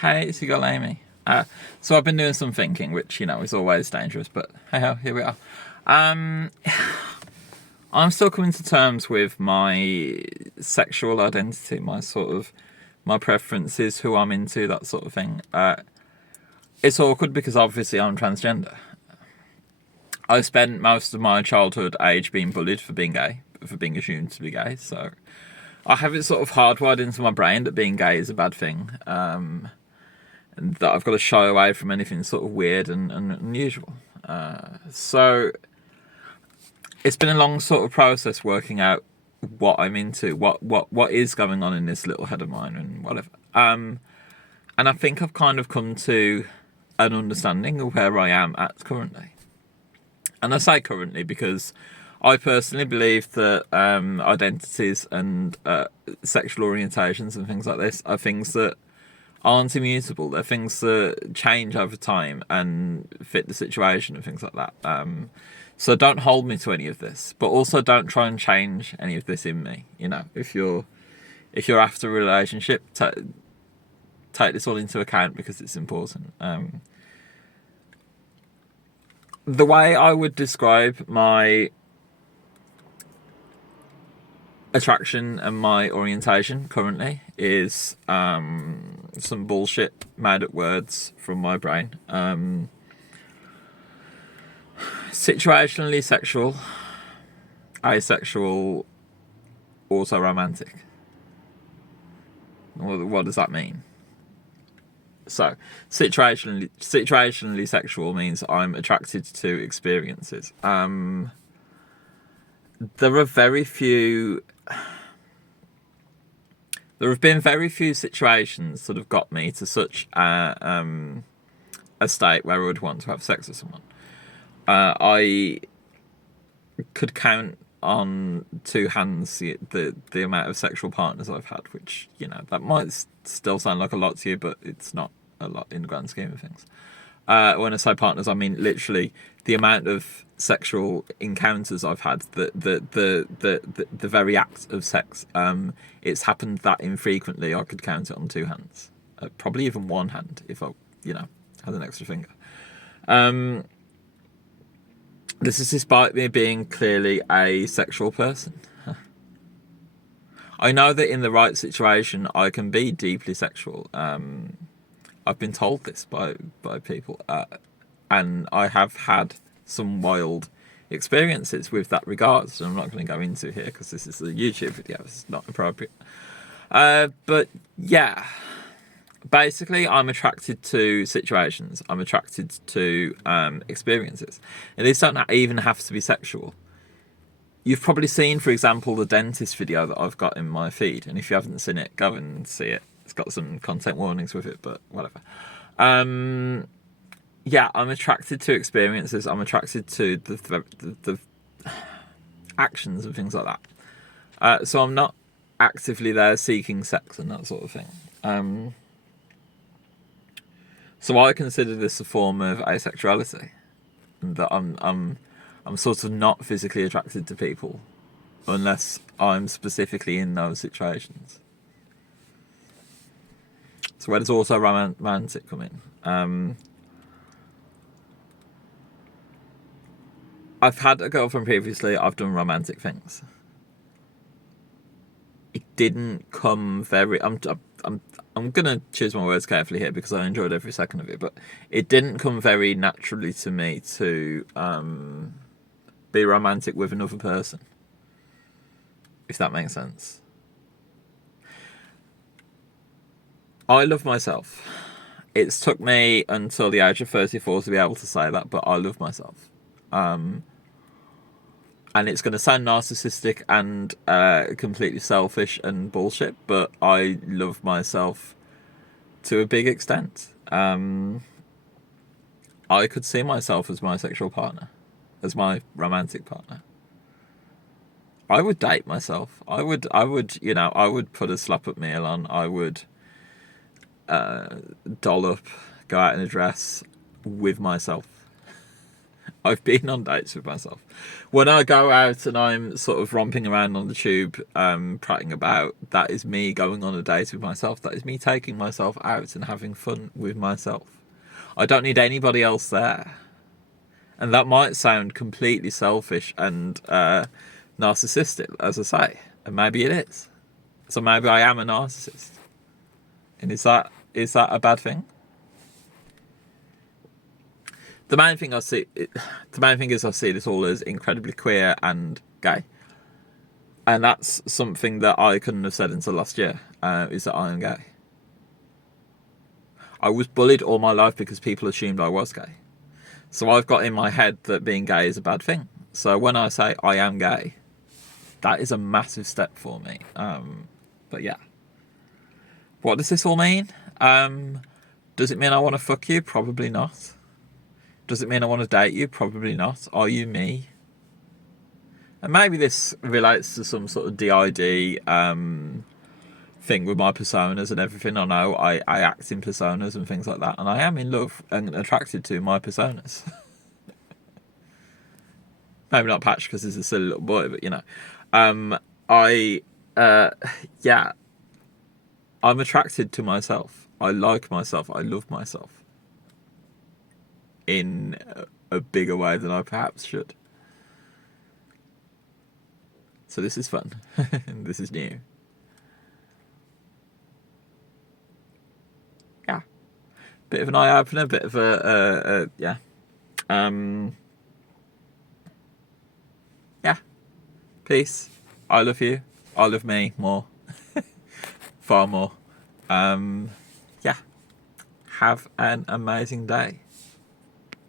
Hey, it's your girl Amy. So I've been doing some thinking, which, is always dangerous, but hey ho, here we are. Um, I'm still coming to terms with my sexual identity, my preferences, who I'm into, that sort of thing. It's awkward because obviously I'm transgender. I spent most of my childhood age being bullied for being gay, for being assumed to be gay, so I have it sort of hardwired into my brain that being gay is a bad thing. And that I've got to shy away from anything sort of weird and unusual. So it's been a long sort of process working out what I'm into, what is going on in this little head of mine, and whatever. And I think I've kind of come to an understanding of where I am at currently. And I say currently because I personally believe that identities and sexual orientations and things like this are things that aren't immutable. They're things that change over time and fit the situation and things like that. So don't hold me to any of this, but also don't try and change any of this in me. If you're after a relationship, take this all into account because it's important. The way I would describe my attraction and my orientation currently is some bullshit made up words from my brain. Situationally sexual, asexual, also romantic. What does that mean? So, situationally sexual means I'm attracted to experiences. There are very few. There have been very few situations that have got me to such a state where I would want to have sex with someone. I could count on two hands the amount of sexual partners I've had, which, that might still sound like a lot to you, but it's not a lot in the grand scheme of things. When I say partners, I mean literally the amount of sexual encounters I've had, the very act of sex. It's happened that infrequently I could count it on two hands. Probably even one hand if I, had an extra finger. This is despite me being clearly a sexual person. I know that in the right situation I can be deeply sexual. I've been told this by people, and I have had some wild experiences with that regard. So I'm not going to go into here because this is a YouTube video. It's not appropriate. But yeah, basically, I'm attracted to situations. I'm attracted to experiences, and these don't even have to be sexual. You've probably seen, for example, the dentist video that I've got in my feed, and if you haven't seen it, go and see it. It's got some content warnings with it, but whatever. Yeah, I'm attracted to experiences. I'm attracted to the actions and things like that. So I'm not actively there seeking sex and that sort of thing. So I consider this a form of asexuality, and that I'm sort of not physically attracted to people unless I'm specifically in those situations. So where does also romantic come in? I've had a girlfriend previously. I've done romantic things. It didn't come very. I'm gonna choose my words carefully here because I enjoyed every second of it. But it didn't come very naturally to me to be romantic with another person. If that makes sense. I love myself. It's took me until the age of 34 to be able to say that, but I love myself. And it's going to sound narcissistic and completely selfish and bullshit, but I love myself to a big extent. I could see myself as my sexual partner, as my romantic partner. I would date myself. I would, I would put a slap up meal on. I would doll up, go out in a dress with myself. I've been on dates with myself. When I go out and I'm sort of romping around on the tube, prattling about, that is me going on a date with myself. That is me taking myself out and having fun with myself. I don't need anybody else there. And that might sound completely selfish and narcissistic, as I say. And maybe it is. So maybe I am a narcissist. And is that a bad thing? The main thing is I see this all as incredibly queer and gay. And that's something that I couldn't have said until last year, is that I am gay. I was bullied all my life because people assumed I was gay. So I've got in my head that being gay is a bad thing. So when I say I am gay, that is a massive step for me. But yeah. What does this all mean? Does it mean I want to fuck you? Probably not. Does it mean I want to date you? Probably not. Are you me? And maybe this relates to some sort of DID thing with my personas and everything. I know I act in personas and things like that, and I am in love and attracted to my personas. Maybe not Patch because he's a silly little boy, but you know, yeah, I'm attracted to myself. I like myself. I love myself in a bigger way than I perhaps should. So this is fun. This is new. Yeah. Bit of an eye-opener, bit of yeah. Yeah. Peace. I love you. I love me more. Far more. Yeah. Have an amazing day.